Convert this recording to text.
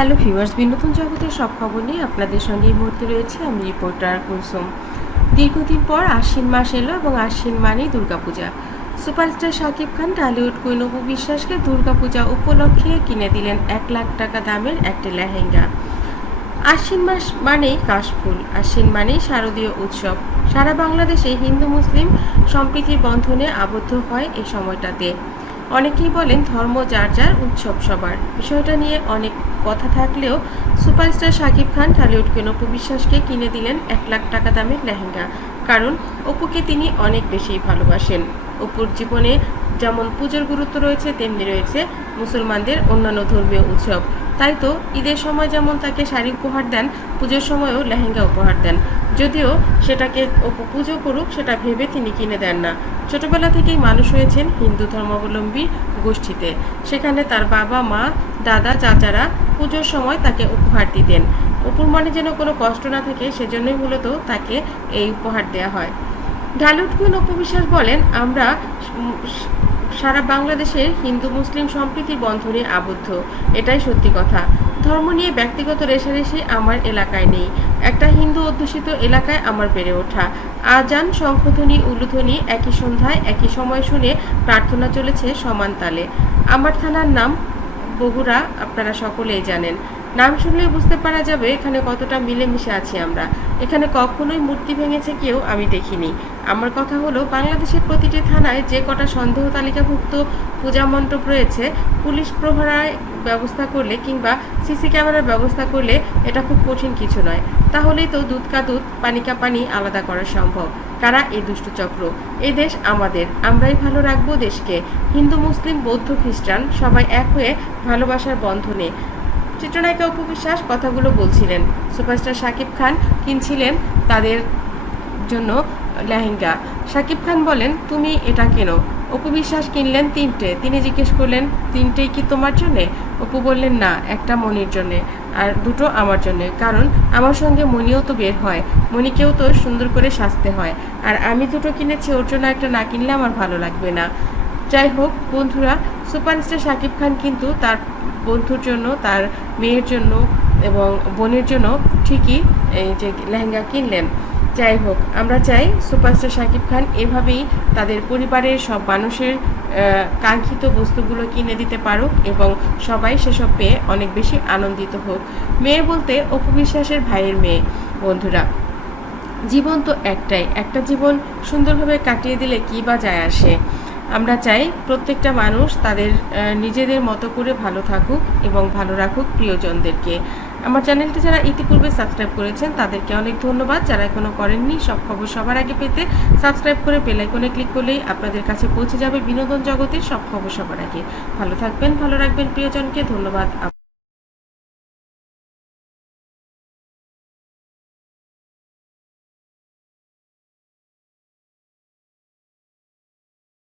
Hello viewers, বিনোদন জগতের সব খবর নিয়ে আপনাদের সঙ্গে এই মুহূর্তে রয়েছে আমি রিপোর্টার কুলসুম। দীর্ঘদিন পর আশ্বিন মাস এলো এবং আশ্বিন মানেই Durga Puja. Superstar Shakib Khan Tollywood queen Apu বিশ্বাসকে দুর্গাপূজা উপলক্ষে কিনে দিলেন 1,00,000 টাকা দামের একটি লেহেঙ্গা। আশ্বিন মাস মানেই কাশফুল, আশ্বিন মানেই শারদীয় উৎসব। সারা বাংলাদেশে হিন্দু মুসলিম সম্প্রীতির বন্ধনে আবদ্ধ হয় এই সময়টাতে। অনেকেই বলেন ধর্ম যার যার, উৎসব সবার। বিষয়টা নিয়ে অনেক কথা থাকলেও superstar Shakib Khan Tollywood queen Apu বিশ্বাসকে কিনে দিলেন 1,00,000 টাকা দামের লেহেঙ্গা। কারণ অপুকে তিনি অনেক বেশি ভালোবাসেন। অপুর জীবনে যেমন পুজোর গুরুত্ব রয়েছে, তেমনি রয়েছে মুসলমানদের অন্যান্য ধর্মীয় উৎসব। তাই তো ঈদের সময় যেমন তাকে শাড়ি উপহার দেন, পুজোর সময়ও লেহেঙ্গা উপহার দেন। যদিও সেটাকে অপু পুজো করুক সেটা ভেবে তিনি কিনে দেন না। ছোটবেলা থেকেই মানুষ হয়েছেন হিন্দু ধর্মাবলম্বী গোষ্ঠীতে। সেখানে তার বাবা মা দাদা চাচারা পুজোর সময় তাকে উপহার দিতেন। অপুর মনে যেন কোনো কষ্ট না থাকে, সেজন্যই মূলত তাকে এই উপহার দেওয়া হয়। টলিউড কুইন অপু বিশ্বাস বলেন, আমরা সারা বাংলাদেশের হিন্দু মুসলিম সম্প্রীতির বন্ধনে আবদ্ধ, এটাই সত্যি কথা। ধর্ম নিয়ে ব্যক্তিগত রেষারেষি আমার এলাকায় নেই। একটা হিন্দু অধ্যুষিত এলাকায় আমার বেড়ে ওঠা। আজান, শঙ্খধ্বনি, উলুধ্বনি একই সন্ধ্যায় একই সময় শুনে প্রার্থনা চলেছে সমান তালে। আমার থানার নাম বগুড়া, আপনারা সকলেই জানেন। নাম শুনলেই বুঝতে পারা যাবে এখানে কতটা মিলেমিশে আছি আমরা। এখানে কখনোই মূর্তি ভেঙেছে কেউ আমি দেখিনি। আমার কথা হলো, বাংলাদেশের প্রতিটি থানায় যে কটা সন্দেহ তালিকাভুক্ত পূজা মণ্ডপ রয়েছে, পুলিশ প্রহরায় ব্যবস্থা করলে কিংবা সিসি ক্যামেরার ব্যবস্থা করলে এটা খুব কঠিন কিছু নয়। তাহলেই তো দুধ কা দুধ, পানি কা পানি আলাদা করা সম্ভব। কারা এই দুষ্টচক্র? এই দেশ আমাদের, আমরাই ভালো রাখবো দেশকে। হিন্দু মুসলিম বৌদ্ধ খ্রিস্টান সবাই এক হয়ে ভালোবাসার বন্ধনে। চিত্রনায়িকা অপু বিশ্বাস কথাগুলো বলছিলেন। সুপারস্টার শাকিব খান কিনছিলেন তাদের জন্য লেহেঙ্গা। শাকিব খান বলেন, তুমি এটা কেনো। অপু বিশ্বাস কিনলেন 3টে। তিনি জিজ্ঞেস করলেন, 3টেই কি তোমার জন্যে? অপু বললেন, না, একটা মনির জন্যে আর 2টো আমার জন্যে। কারণ আমার সঙ্গে মনিও তো বের হয়, মনিকেও তো সুন্দর করে সাজতে হয়। আর আমি 2টো কিনেছি, ওর জন্য একটা না কিনলে আমার ভালো লাগবে না। যাই হোক বন্ধুরা, সুপারস্টার শাকিব খান কিন্তু তার বন্ধুর জন্য, তার মেয়ের জন্য এবং বোনের জন্য ঠিকই এই যে লেহেঙ্গা কিনলেন। যাই হোক, আমরা চাই সুপারস্টার শাকিব খান এভাবেই তাদের পরিবারের সব মানুষের কাঙ্ক্ষিত বস্তুগুলো কিনে দিতে পারুক এবং সবাই সেসব পেয়ে অনেক বেশি আনন্দিত হোক। মেয়ে বলতে অপু বিশ্বাসের ভাইয়ের মেয়ে। বন্ধুরা, জীবন তো একটাই, একটা জীবন সুন্দরভাবে কাটিয়ে দিলে কী বা যায় আসে। আমরা চাই প্রত্যেকটা মানুষ তাদের নিজেদের মতো করে ভালো থাকুক এবং ভালো রাখুক প্রিয়জনদেরকে। আমার চ্যানেলটি যারা ইতিপূর্বে সাবস্ক্রাইব করেছেন তাদেরকে অনেক ধন্যবাদ। যারা এখনও করেননি, সব খবর সবার আগে পেতে সাবস্ক্রাইব করে বেল আইকনে ক্লিক করলেই আপনাদের কাছে পৌঁছে যাবে বিনোদন জগতের সব খবর সবার আগে। ভালো থাকবেন, ভালো রাখবেন প্রিয়জনকে। ধন্যবাদ।